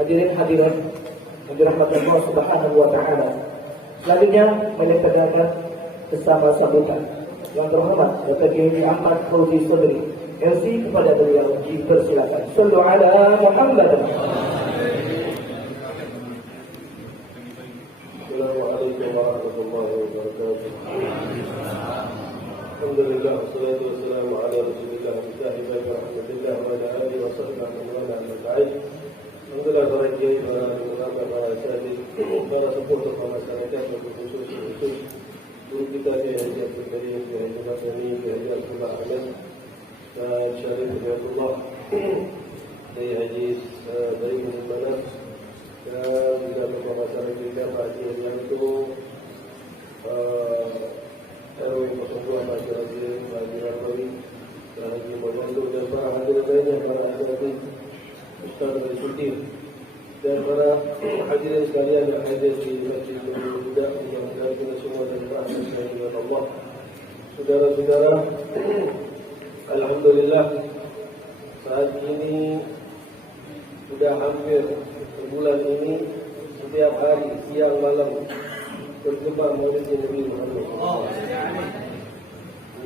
Hadirin hadirat yang dirahmati Allah Subhanahu wa taala. Selanjutnya menyatakan bersama sambutan yang terhormat Bapak Kiai Ahmad Fauzi Sodri MC kepada beliau dipersilakan. Sallu ala Muhammad. Assalamualaikum warahmatullahi wabarakatuh. Alhamdulillah wassalatu wassalamu ala Rasulillah sahibi rahmatillah wa ala alihi wa sahbihi wa man wala. Alhamdulillah para kiai, para ulama, para asatidz, para sepuh tokoh masyarakat dan khusus guru kita di Haji Abdul Karim, di Haji Masani, di Haji Abdullah Ahmad dan Syarif Abdullah, di Haji Zainul Manaf dan juga tokoh masyarakat kita Pak Haji yang itu RW 02 Pak Haji Razim, Pak Haji Rafawi, Pak Haji Mamandur dan para hadirin lainnya, para asatidz, Ustaz dan Syutir dan para hadirin sekalian yang hadir di Masjid Nurul Huda, mudah-mudahan kita semua dan rahmat dengan Allah. Saudara-saudara, alhamdulillah saat ini sudah hampir sebulan ini setiap hari siang malam terjemah Maulid Nabi Muhammad.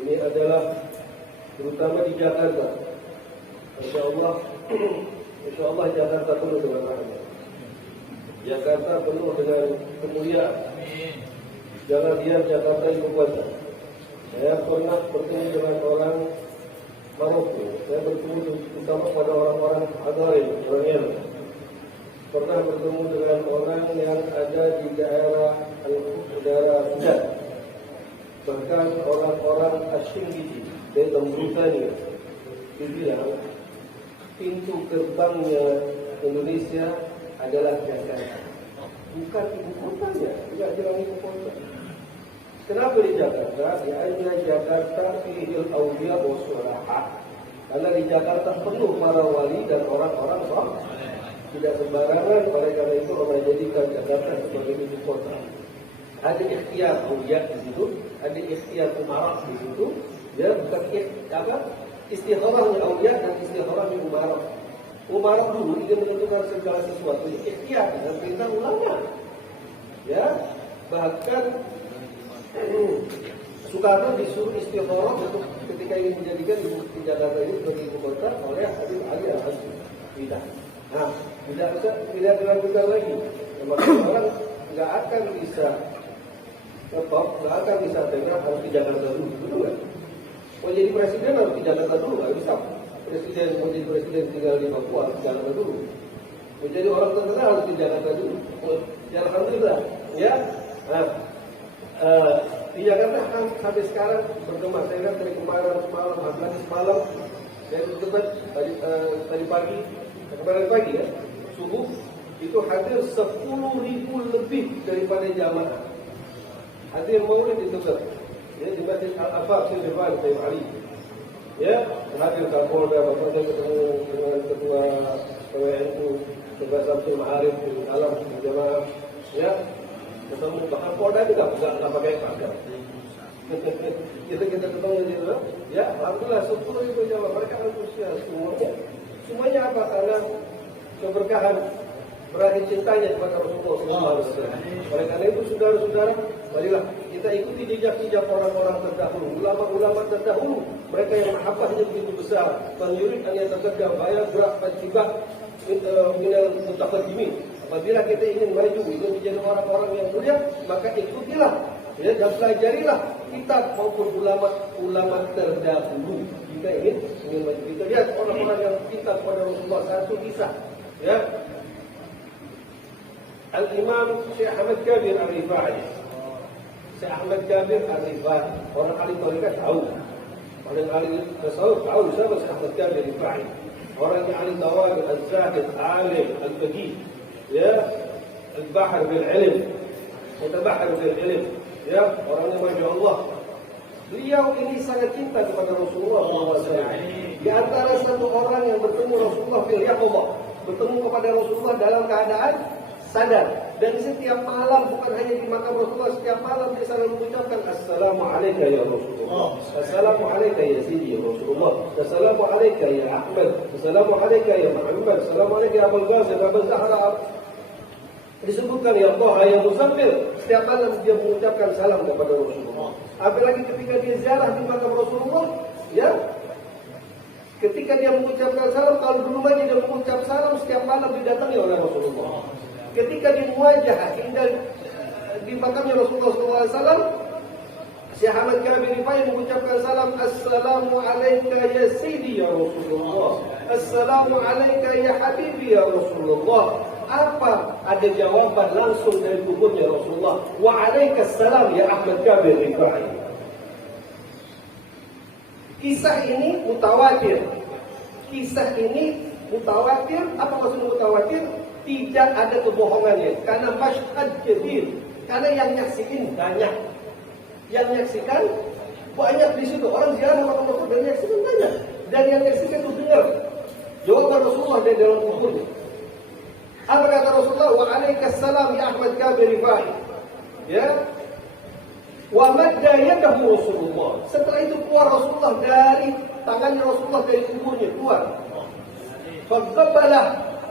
Ini adalah terutama di Jakarta. Insya Allah Jakarta penuh dengan rahmat. Jakarta penuh dengan kemuliaan. Jangan diam Jakarta ibu kota. Saya pernah bertemu dengan orang Maroko. Saya bertemu terutama pada orang-orang Hadarin, orang Yemen. Pernah bertemu dengan orang yang ada di daerah Sudan. Bahkan orang-orang Ashingiji dari Britania. Dia bilang pintu gerbangnya Indonesia adalah Jakarta, bukan ibu kotanya, tidak jalan ibu kota. Kenapa di Jakarta? Yaitu Jakarta fiil awliya wa sulaha. Karena di Jakarta penuh para wali dan orang-orang saleh. Tidak sembarangan, oleh karena itu orang jadikan Jakarta sebagai ibu kota. Ada ikhtiar awliya di situ, ada ikhtiar umarah di situ. Ya, bukan istikharahnya awliya dan istikharahnya umarah. Umarah dulu dia menentukan segala sesuatu, ikhtiar dan perintah ulama. Ya, bahkan Soekarno disuruh istikharah untuk ketika ingin menjadikan di Jakarta ini sebagai ibu kota oleh Habib Ali Al-Hazmi. Tidak. Nah, tidak dilakukan lagi. Maka orang nggak akan bisa tegak harus di Jakarta dulu, betul nggak? Mau jadi presiden harus di Jakarta dulu, nggak bisa. Mau jadi presiden tinggal di Papua harus di Jakarta dulu. Mau jadi orang terkenal harus di Jakarta dulu. Ya alhamdulillah, ya. Nah, di Jakarta sampai sekarang bergema. Saya lihat dari kemarin semalam, saya berdebat tadi pagi ya, subuh itu hadir 10.000 lebih daripada jamaah. Hadir maulid di Tebet. Ya, di Masjid Al-Afaq di depan Sayyid Ali. Ya, hadir Kapolda, Bapak saya ketemu dengan Ketua PWNU, Ketua Samsul Ma'arif di alam di jamaah. Ya, ketemu bahkan Polda juga nggak pakai pagar. Kita ketemu di situ. Ya, alhamdulillah 10.000 jamaah, mereka antusias semuanya apa? Karena keberkahan berakhir cintanya kepada Rasulullah SAW. Oleh karena itu, saudara-saudara, marilah kita ikuti jejak-jejak orang-orang terdahulu, ulama-ulama terdahulu. Mereka yang mahabbahnya begitu besar. Yurid an yataqaddam bayar berak tajibah minal mutaqaddimin. Apabila kita ingin maju, ingin menjadi orang-orang yang mulia, maka ikutilah, ya, dan pelajarilah kitab maupun ulama terdahulu. Kita ingin maju. Kita lihat orang-orang yang cinta kepada Rasulullah satu kisah, ya. Al-Imam Syekh Ahmad Kabir Ar-Rifai. Syekh Ahmad Kabir Ar-Rifai, orang ahli tarekat tahu. Orang ahli tasawuf tahu siapa Syekh Ahmad Kabir Ar-Rifai. Orang yang ahli tawari, al-zahid, alim, al-faqih, ya, al-bahr bil ilm, mutabahar bil ilm, ya, orangnya masya Allah. Beliau ini sangat cinta kepada Rasulullah SAW. Di antara satu orang yang bertemu Rasulullah fil yaqظah, bertemu kepada Rasulullah dalam keadaan sadar. Dan setiap malam, bukan hanya di makam Rasulullah, setiap malam dia selalu mengucapkan Assalamualaikum ya Rasulullah, Assalamualaikum ya Sidi ya Rasulullah, Assalamualaikum ya Ahmad, Assalamualaikum ya Muhammad, Assalamualaikum ya Abul Qasim, Abul Zahra. Disebutkan ya Allah ya Muzammil. Setiap malam dia mengucapkan salam kepada Rasulullah. Apalagi ketika dia ziarah di makam Rasulullah, ya, ketika dia mengucapkan salam, kalau dulu aja dia mengucap salam setiap malam didatangi oleh Rasulullah. Ketika di muwajah indah di makamnya Rasulullah SAW, Syekh Ahmad Kabir Rifai mengucapkan salam, Assalamu alayka ya Sidi ya Rasulullah, Assalamu alayka ya Habibi ya Rasulullah. Apa? Ada jawaban langsung dari kuburnya Rasulullah, wa alaikassalam ya Ahmad Kabir Rifai. Kisah ini mutawatir. Kisah ini mutawatir. Apa maksudnya mutawatir? Tidak ada kebohongannya. Karena masyhad jadid. Karena yang nyaksiin banyak. Yang nyaksikan banyak di situ. Orang ziarah makam Rasul dan nyaksikan banyak. Dan yang nyaksikan itu dengar jawaban Rasulullah dari dalam kuburnya. Apa kata Rasulullah? Wa alaikassalam ya Ahmad Kabir Rifai. Ya. Wa madda yadahu Rasulullah. Setelah itu keluar Rasulullah dari tangannya Rasulullah dari kuburnya keluar. Faqabbalah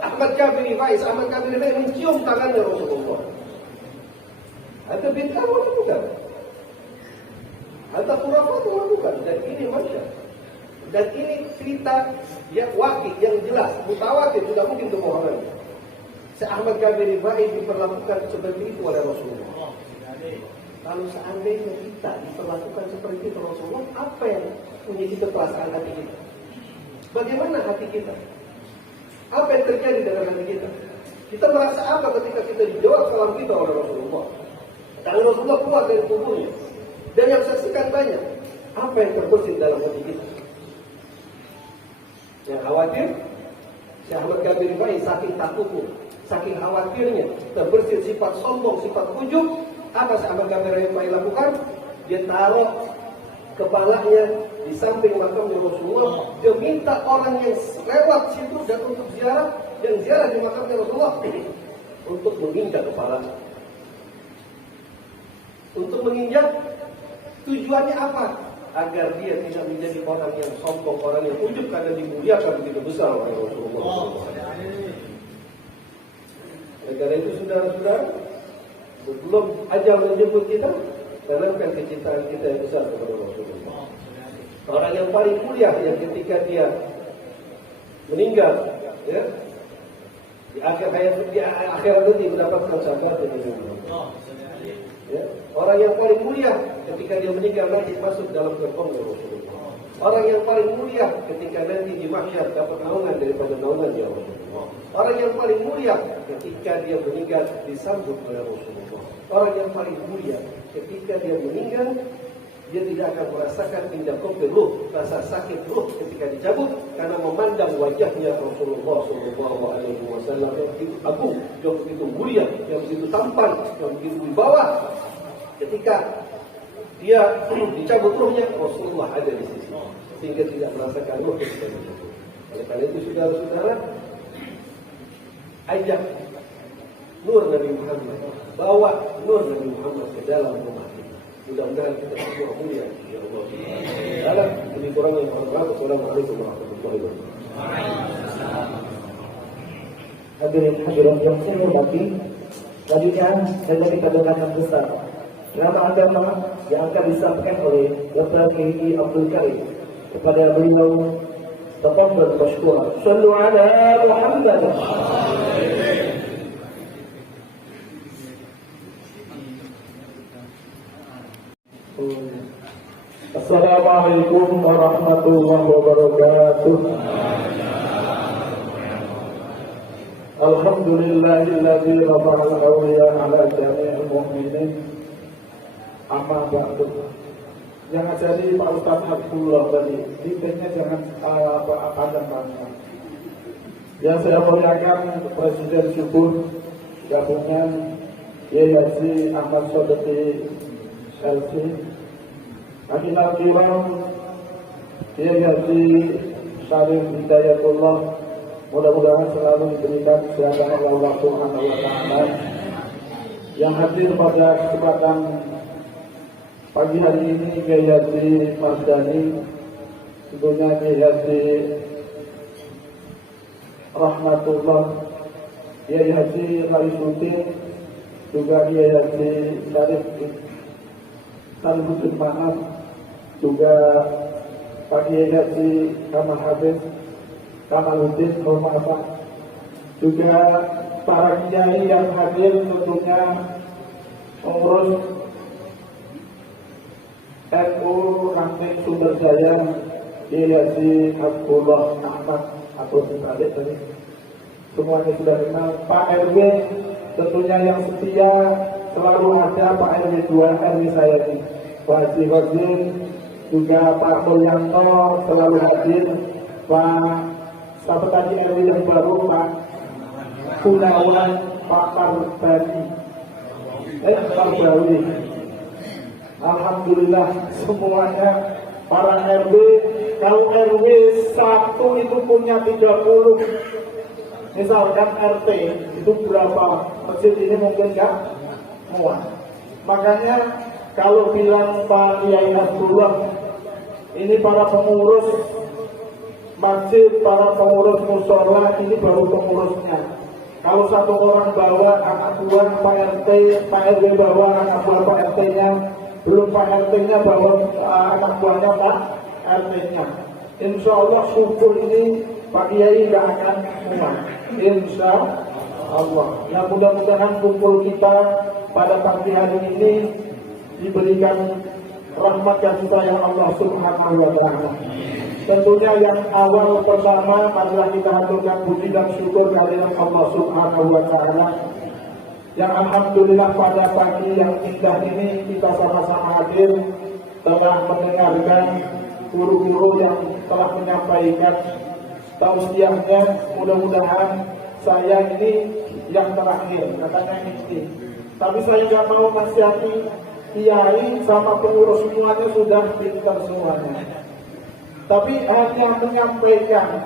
Ahmad Kabir Rifai. Ahmad Kabir Rifai mencium tangannya Rasulullah. Ada bid'ah atau bukan? Ada khurafat atau bukan? Dan ini masya. Dan ini cerita yang waqi', yang jelas, mutawatir, tidak mungkin kebohongan. Syekh Ahmad Kabir Rifai diperlakukan seperti itu oleh Rasulullah. Kalau seandainya kita diperlakukan seperti itu Rasulullah, apa yang menjadi perasaan hati kita? Bagaimana hati kita? Apa yang terjadi dalam hati kita? Kita merasa apa ketika kita dijawab salam kita oleh Rasulullah? Dan Rasulullah keluar dari kuburnya. Dan yang saksikan banyak. Apa yang terbersih dalam hati kita? Yang khawatir, Syekh Ahmad Kabir Rifai saking takutnya, saking khawatirnya, terbersih sifat sombong, sifat ujub. Apa Syekh Ahmad Kabir Rifai lakukan? Dia taruh kepalanya di samping makamnya Rasulullah. Dia minta orang yang lewat situ dan untuk ziarah, yang ziarah di makamnya Rasulullah untuk menginjak kepalanya. Untuk menginjak, tujuannya apa? Agar dia tidak menjadi orang yang sombong, orang yang ujub karena dimuliakan begitu besar oleh Rasulullah. Karena itu saudara-saudara, sebelum ajal menjemput kita, tanamkan kecintaan kita yang besar kepada Rasulullah. Orang yang paling mulia yang ketika dia meninggal, ya, di akhir hayat, di akhirat nanti mendapatkan syafaat dari Rasulullah. Ya, orang yang paling mulia ketika dia meninggal nanti masuk dalam gerbongnya Rasulullah. Orang yang paling mulia ketika nanti di mahsyar dapat naungan daripada naungannya Rasulullah. Orang yang paling mulia ketika dia meninggal disambut oleh Rasulullah. Orang yang paling mulia ketika dia meninggal, dia tidak akan merasakan indah ruh, rasa sakit ruh ketika dicabut karena memandang wajahnya Rasulullah SAW yang begitu agung, yang begitu mulia, yang begitu tampan, yang begitu wibawa. Ketika dia dicabut ruhnya, Rasulullah ada di sisi, sehingga tidak merasakan ruh ketika dicabut. Oleh karena itu saudara-saudara, ajak nur Nabi Muhammad, bawa nur Nabi Muhammad ke dalam rumah kita. Mudah-mudahan kita semua mulia ya Allah. Dalam lebih kurang yang berharap. Assalamualaikum warahmatullahi wabarakatuh. Hadirin hadirat yang saya hormati, selanjutnya saya kita doakan besar nama agama yang akan disampaikan oleh Dr. Kiai Abdul Karim kepada beliau. Tafadhal mashkura. Shallu ala Muhammad. Assalamualaikum warahmatullahi wabarakatuh. Alhamdulillahilladzi rafa'al awliya ala jami'il mu'minin. Amma ba'du. Jangan jadi Pak Ustaz Abdullah tadi, detailnya jangan panjang-panjang. Yang saya muliakan Presiden Syukur gabungan YHC Ahmad Sodeki LC, Aminal Kiram YHC Syarif Hidayatullah Mudah-mudahan selalu diberikan kesehatan oleh Allah Subhanahu wa Ta'ala. Yang hadir pada kesempatan pagi hari ini Kiai Haji Mardani, tentunya Kiai Haji Rahmatullah, Kiai Haji Marisuddin, juga Kiai Haji Sarifuddin Maaf, juga Pak Kiai Haji Kamal Habib Kamaluddin Hormatan, juga para kiai yang hadir, tentunya pengurus NU Ranting Sumber Jaya, Kiai Haji Abdullah Ahmad atau Sintalik tadi, semuanya sudah kenal. Pak RW tentunya yang setia selalu ada, Pak RW 2 RW saya ini, Pak Haji Ghazin, juga Pak Mulyanto selalu hadir, Pak siapa tadi RW yang baru, Pak Gunawan, Pak Karbani, Karbawi. Alhamdulillah semuanya para RW. Kalau RW 1 itu punya 30, misalkan RT itu berapa masjid ini mungkin nggak muat. Makanya kalau bilang Pak Kiai Abdullah, ini para pengurus masjid, para pengurus musola, ini baru pengurusnya. Kalau satu orang bawa anak buah Pak RT, Pak RW bawa anak buah Pak RT-nya, belum Pak RT-nya bawa anak buahnya Pak RT-nya. Insya Allah syukur ini Pak Kiai nggak akan muat. Insya Allah. Nah, mudah-mudahan kumpul kita pada pagi hari ini diberikan rahmat dan sayang Allah Subhanahu wa Ta'ala. Tentunya yang awal pertama adalah kita haturkan puji dan syukur kehadirat Allah Subhanahu wa Ta'ala, yang alhamdulillah pada pagi yang indah ini kita sama-sama hadir telah mendengarkan guru-guru yang telah menyampaikan tausiahnya. Mudah-mudahan saya ini yang terakhir, katanya ini. Tapi saya nggak mau nasihati kiai sama pengurus semuanya sudah pintar semuanya. Tapi hanya menyampaikan,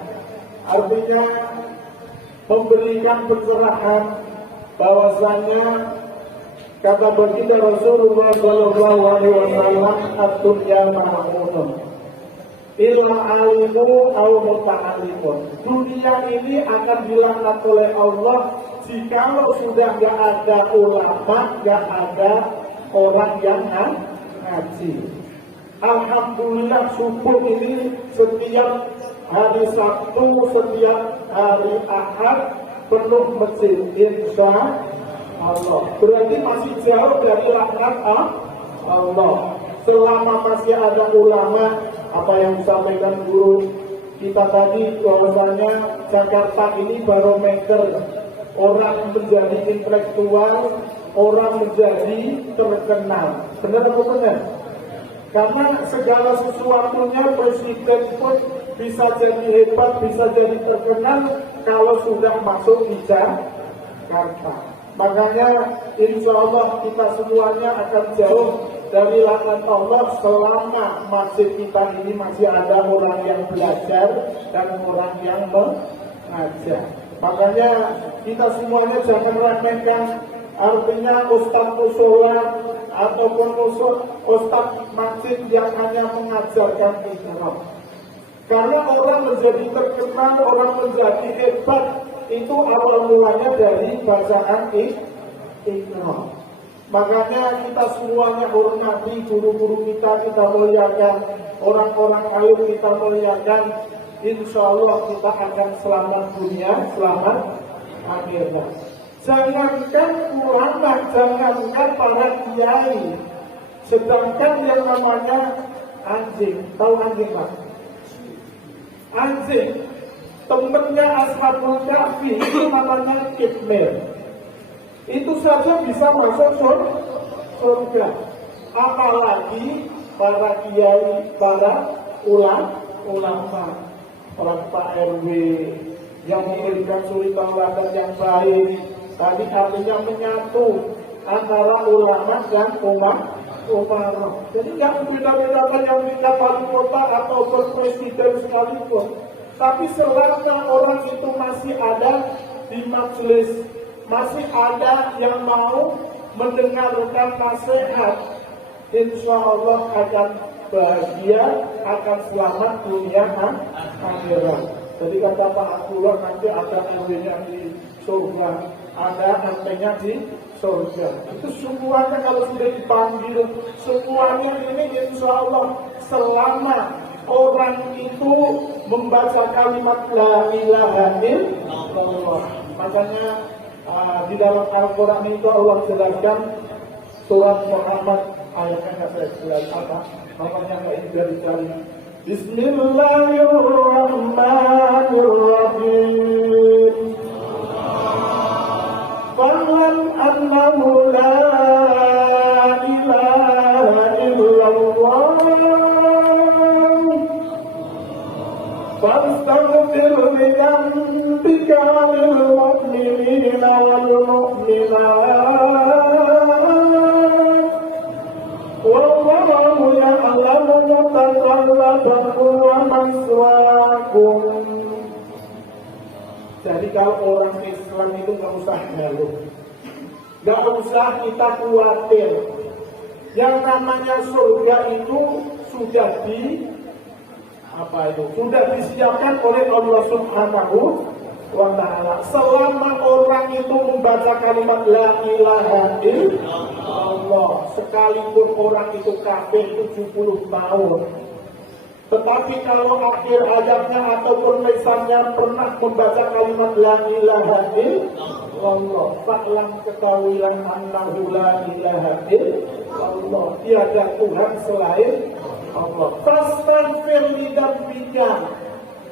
artinya memberikan pencerahan bahwasanya kata baginda Rasulullah Shallallahu Alaihi Wasallam, "Ad-dunya mal'unun, illa alimu aw muta'allimun." Dunia ini akan dilaknat oleh Allah jikalau sudah nggak ada ulama, nggak ada orang yang ngaji. Alhamdulillah syukur ini setiap hari Sabtu, setiap hari Ahad penuh masjid, insya Allah. Berarti masih jauh dari rahmat Allah. Selama masih ada ulama, apa yang disampaikan guru kita tadi, bahwasanya Jakarta ini barometer orang menjadi intelektual, orang menjadi terkenal. Benar atau benar? Karena segala sesuatunya presiden pun bisa jadi hebat, bisa jadi terkenal kalau sudah masuk di Jakarta. Makanya insya Allah kita semuanya akan jauh dari laknat Allah selama masjid kita ini masih ada orang yang belajar dan orang yang mengajar. Makanya kita semuanya jangan remehkan, artinya ustadz musola ataupun ustadz masjid yang hanya mengajarkan Islam. Karena orang menjadi terkenal, orang menjadi hebat, itu awal mulanya dari bacaan Islam. Makanya kita semuanya hormati guru-guru kita muliakan, orang-orang alim kita muliakan. Insya Allah kita akan selamat dunia, selamat akhirat. Jangankan ulama, jangankan para kiai, sedangkan yang namanya anjing, tahu anjing Pak? Anjing, temennya Ashabul Kahfi itu namanya Kitmir. Itu saja bisa masuk surga. Apalagi para kiai, para ulama, orang Pak RW yang mengirimkan suri tauladan yang baik. Tadi artinya menyatu antara ulama dan umat. Jadi yang beda-bedakan yang tingkat wali kota atau presiden sekalipun. Tapi selama orang itu masih ada di majelis, masih ada yang mau mendengarkan nasihat, insya Allah akan bahagia, akan selamat dunia dan akhirat. Jadi kata Pak Abdullah, nanti ada RW-nya di surga, ada RT-nya di surga. Itu semuanya kalau sudah dipanggil, semuanya ini insya Allah selama orang itu membaca kalimat la ilaha illallah. Makanya di dalam Al-Quran itu Allah jelaskan surat Muhammad ayatnya nggak saya jelas apa, makanya nggak juga dicari. Bismillahirrahmanirrahim. Fa'lam annahu la ilaha illallah. فاستغفر لذنبك وللمؤمنين والمؤمنات والله يعلم متقلبكم ومثواكم. Jadi kalau orang Islam itu nggak usah ngeluh, nggak usah kita khawatir. Yang namanya surga itu sudah sudah disiapkan oleh Allah Subhanahu wa Ta'ala. Selama orang itu membaca kalimat la ilaha illallah, sekalipun orang itu kafir 70 tahun, tetapi kalau akhir hayatnya ataupun lisannya pernah membaca kalimat la ilaha illallah, fa'lam, ketahuilah annahu la ilaha illallah, tiada Tuhan selain Allah. Fastaghfir lidzambika,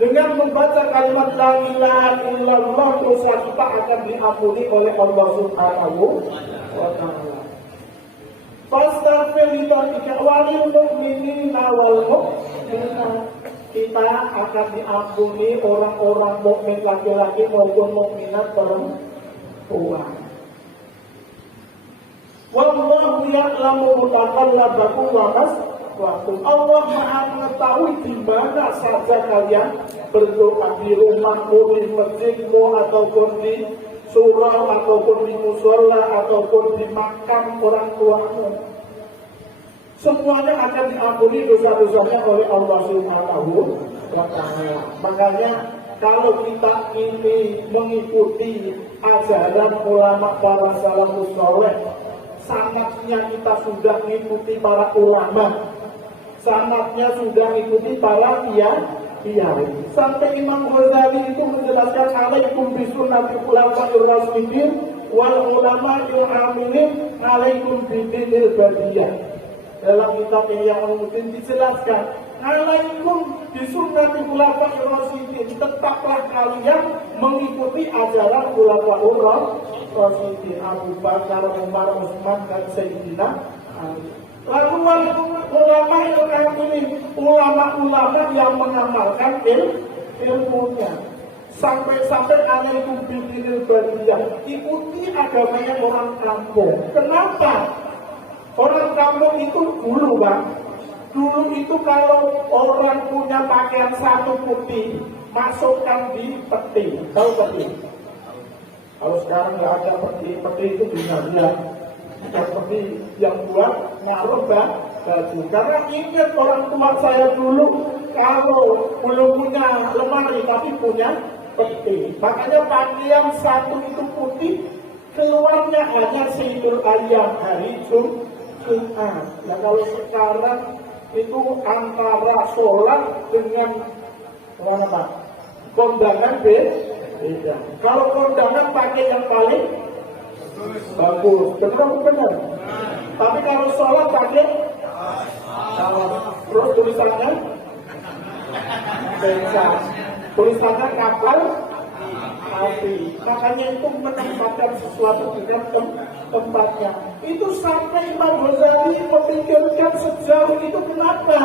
dengan membaca kalimat la ilaha illallah dosa kita akan diampuni oleh Allah Subhanahu wa Ta'ala. Fastaghfir lidzambika walil mu'minina wal mu'minat, kita akan diampuni orang-orang mukmin laki-laki maupun mukminat perempuan. Wallahu ya'lamu mutaqallabakum wa maswaakum. Allah Maha mengetahui di mana saja kalian berdoa, di rumahmu, di masjidmu, ataupun di surau, ataupun di mushola, ataupun di makam orang tuamu. Semuanya akan diampuni dosa-dosanya oleh Allah Subhanahu wa Ta'ala. Makanya kalau kita ini mengikuti ajaran ulama para salafus saleh, sanadnya kita sudah mengikuti para ulama, sanadnya sudah mengikuti para kiai. Sampai Imam Ghazali itu menjelaskan alaikum bisunnati khulafa'ir rasyidin wal ulama'il amilin alaikum bidinil badiyah. Dalam kitab yang mungkin dijelaskan, alaikum bisunnati khulafa'ir rasyidin, tetaplah kalian mengikuti ajaran khulafa'ur rasyidin, Abu Bakar, Umar, Utsman, dan Sayyidina Ali. Lalu ulama-ulama yang mengamalkan ilmunya, sampai alaikum bidinil badiyah, ikuti agamanya orang kampung. Kenapa? Orang kampung itu dulu, Bang, dulu itu kalau orang punya pakaian satu putih, masukkan di peti. Tahu peti? Kalau sekarang nggak ada peti, peti itu binatang. Seperti yang buat ngaruh baju. Karena ingat orang tua saya dulu, kalau belum punya lemari tapi punya peti, makanya pakaian satu itu putih, keluarnya hanya seitul ayam hari Jumat. Nah kalau sekarang itu antara sholat dengan kondangan beda. Kalau kondangan pakai yang paling bagus, benar benar. Tapi kalau sholat pakai terus tulisannya bengkak, tulisannya kapal api. Makanya itu menempatkan sesuatu dengan tempatnya. Itu sampai Imam Ghazali memikirkan sejauh itu. Kenapa?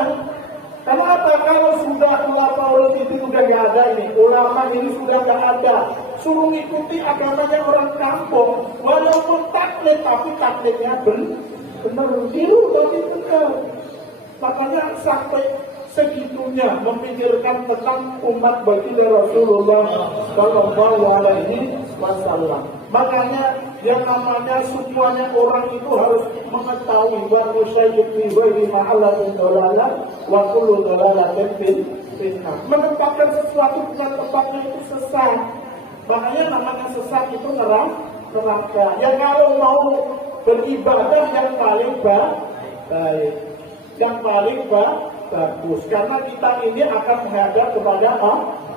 Kenapa? Kalau sudah ulama itu sudah nggak ada ini, ulama ini sudah nggak ada, suruh ikuti agamanya orang kampung, walaupun taklid, tapi taklidnya benar, biru tapi benar. Makanya segitunya memikirkan tentang umat baginda Rasulullah Shallallahu Alaihi Wasallam. Makanya yang namanya semuanya orang itu harus mengetahui bahwa syai'un fi ghairi ma'alatin dolalah wa kullu dolalatin fitnah. Menempatkan sesuatu bukan tempatnya itu sesat. Makanya namanya sesat itu neraka. Ya kalau mau beribadah yang paling baik, yang paling bagus, karena kita ini akan menghadap kepada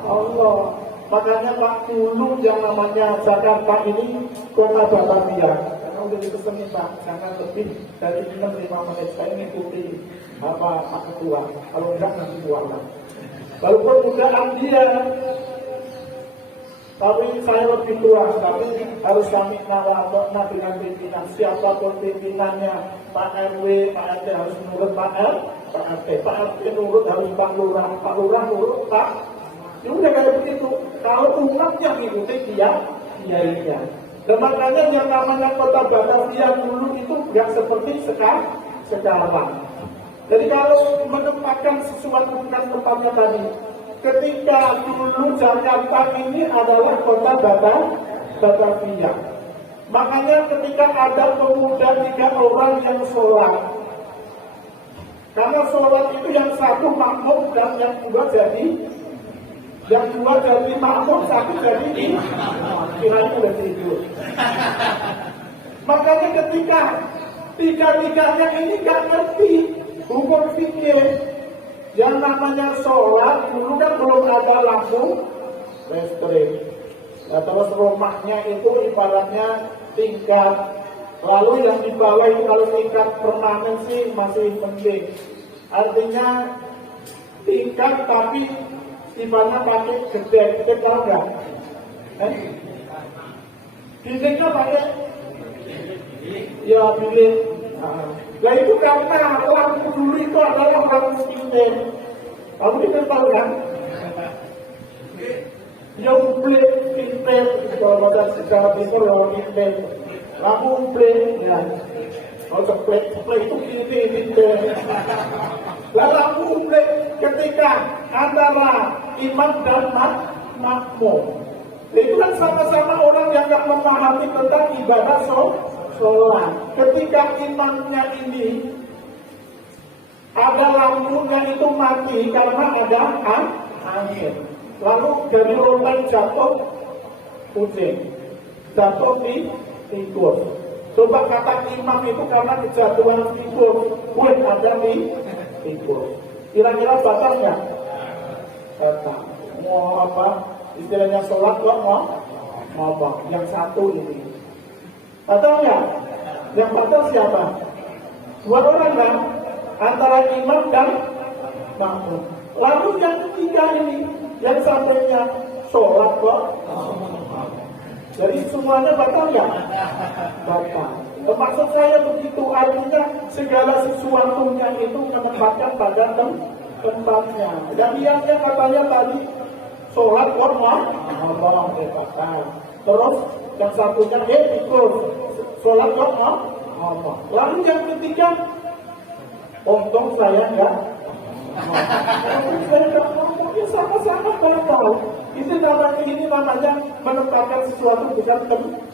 Allah. Makanya Pak, dulu yang namanya Jakarta ini kota Batavia, karena udah dipesan nih Pak, jangan lebih dari 5 menit saya mengikuti Pak Ketua, kalau enggak nanti buang. Lalu pemudahan dia, tapi saya lebih tua, tapi harus kami nawakna dengan pimpinan. Siapapun pimpinannya, Pak RW, Pak RT harus menurut Pak RT, Pak RT nurut harus Pak Lurah, Pak Lurah nurut Pak. Ya udah kayak begitu. Kalau umatnya mengikuti dia. Dan makanya yang namanya kota Batavia dulu itu nggak seperti sekarang. Jadi kalau menempatkan sesuatu bukan tempatnya tadi. Ketika dulu Jakarta ini adalah kota Batavia. Makanya ketika ada pemuda 3 orang yang sholat. Karena sholat itu yang satu makmum dan yang dua jadi makmum, satu jadi kirain udah tidur. Makanya ketika 3-3-nya ini gak ngerti hukum fikih. Yang namanya sholat dulu kan belum ada lampu listrik. Nah, terus rumahnya itu ibaratnya tingkat. Lalu yang di bawah itu kalau tingkat permanen sih masih penting. Artinya tingkat tapi ibaratnya pakai gede tahu nggak? Dindingnya pakai ya bilik. Nah itu karena orang dulu itu adalah orang miskin. Kamu kita tahu kan? Yang bilik pinter kalau pada secara timur orang pinter. Kamu bilik ya. Kalau ceplek itu pinter. Lalu aku bilik ketika antara imam dan makmum. Itu kan sama-sama orang yang gak memahami tentang ibadah sholat. Ketika imamnya ini ada lampunya itu mati karena ada angin. Lalu dari loteng jatuh kucing, jatuh di tikus. Coba kata imam itu karena kejatuhan tikus, ada di tikus. Kira-kira batal nggak? Batal. Mau apa? Istilahnya sholat kok mau apa? Yang satu ini. Batal nggak? Yang batal siapa? 2 orang kan? Antara imam dan makmum. Lalu yang ketiga ini, yang sampainya sholat kok. Jadi semuanya batal ya? Batal. Maksud saya begitu, artinya segala sesuatunya itu menempatkan pada tempatnya. Dan yang katanya tadi sholat kok Allah batal. Terus yang satunya ikut sholat kok Allah. Lalu yang ketiga, untung saya enggak. Saya enggak ngomong, ya sama-sama batal. Ini namanya menempatkan sesuatu bukan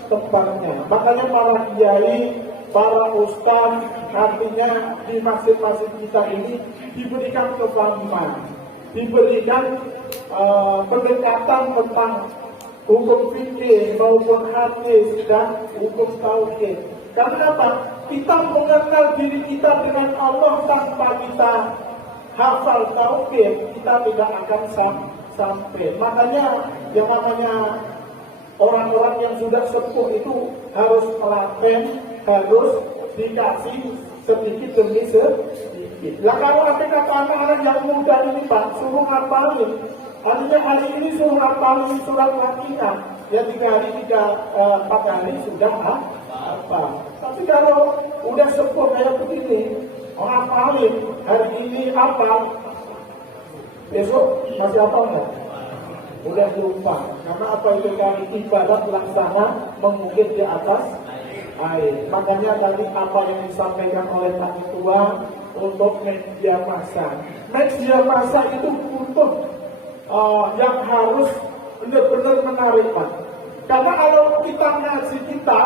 tempatnya. Makanya para kiai, para ustaz, artinya di masjid-masjid kita ini diberikan kefahaman, diberikan pendekatan tentang hukum fikih maupun hadis dan hukum tauhid. Karena apa? Kita mengenal diri kita dengan Allah tanpa kita hafal tauhid, kita tidak akan sampai. Makanya yang namanya orang-orang yang sudah sepuh itu harus melaten, harus dikasih sedikit demi sedikit. Lah kalau ada kata anak-anak yang muda ini Pak, suruh ngapalin. Artinya hari ini suruh ngapalin surat Waqiah. Ya 3 hari, 4 hari sudah apa. Tapi kalau udah sepuh kayak begini, ngapalin hari ini apa, besok masih apa enggak? Udah lupa. Karena apa itu kali ibadat laksana mengukir di atas air. Makanya tadi apa yang disampaikan oleh Pak Ketua, untuk media massa. Media massa itu butuh yang harus benar-benar menarik, Pak. Karena kalau kita ngaji kita,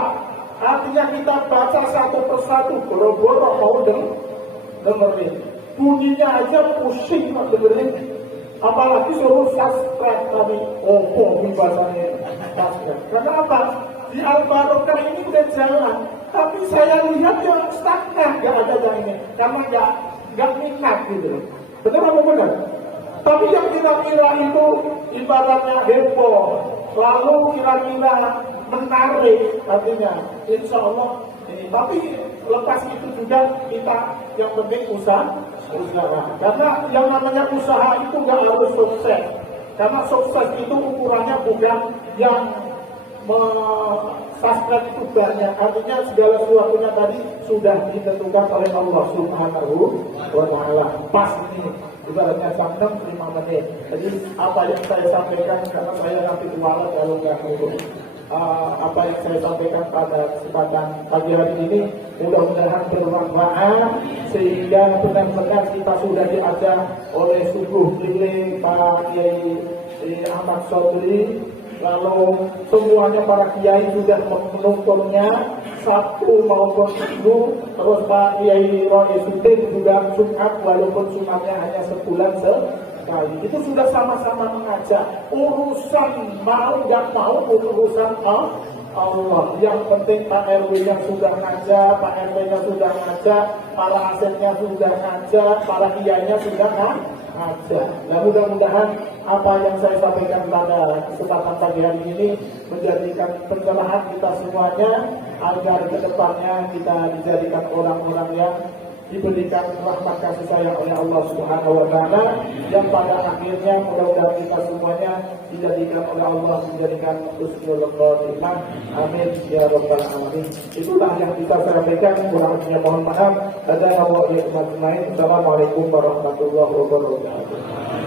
artinya kita baca satu persatu, boro-boro mau dengerin. Bunyinya aja pusing Pak dengerin. Apalagi suruh subscribe kami, bahasanya subscribe. Karena apa? Di Al-Barokah ini udah jalan, tapi saya lihat yang stagnan, nggak ada yang ini, karena nggak minat gitu. Benar apa benar? Tapi yang kira-kira itu ibaratnya heboh, lalu kira-kira menarik, artinya insya Allah ini. Tapi lepas itu juga kita yang penting usaha. Karena yang namanya usaha itu nggak harus sukses. Karena sukses itu ukurannya bukan yang subscribe itu banyak. Artinya segala sesuatunya tadi sudah ditentukan oleh Allah Subhanahu wa Ta'ala. Pas ini ibaratnya jam 6 5 menit. Jadi apa yang saya sampaikan, karena saya nanti kualat kalau nggak ngurus. Apa yang saya sampaikan pada kesempatan pagi hari ini mudah-mudahan bermanfaat sehingga benar-benar kita sudah diajar oleh subuh keliling Pak Kiai Ahmad Sodri, lalu semuanya para kiai sudah menuntunnya Sabtu maupun Minggu, terus Pak Kiai Roisudin juga Jumat walaupun Jumatnya hanya sebulan sekali. Itu sudah sama-sama mengajak. Urusan mau nggak mau urusan Allah. Yang penting Pak RW-nya sudah ngajak, Pak RW-nya sudah ngajak, para asetnya sudah ngajak, para kiainya sudah ngajak. Dan mudah-mudahan apa yang saya sampaikan pada kesempatan pagi hari ini menjadikan pencerahan kita semuanya agar kedepannya kita dijadikan orang-orang yang diberikan rahmat kasih sayang oleh Allah Subhanahu wa Ta'ala, yang pada akhirnya mudah-mudahan kita semuanya dijadikan oleh Allah menjadikan husnul khotimah. Amin ya rabbal alamin. Itulah yang kita sampaikan, kurang lebihnya mohon maaf. Assalamualaikum warahmatullahi wabarakatuh.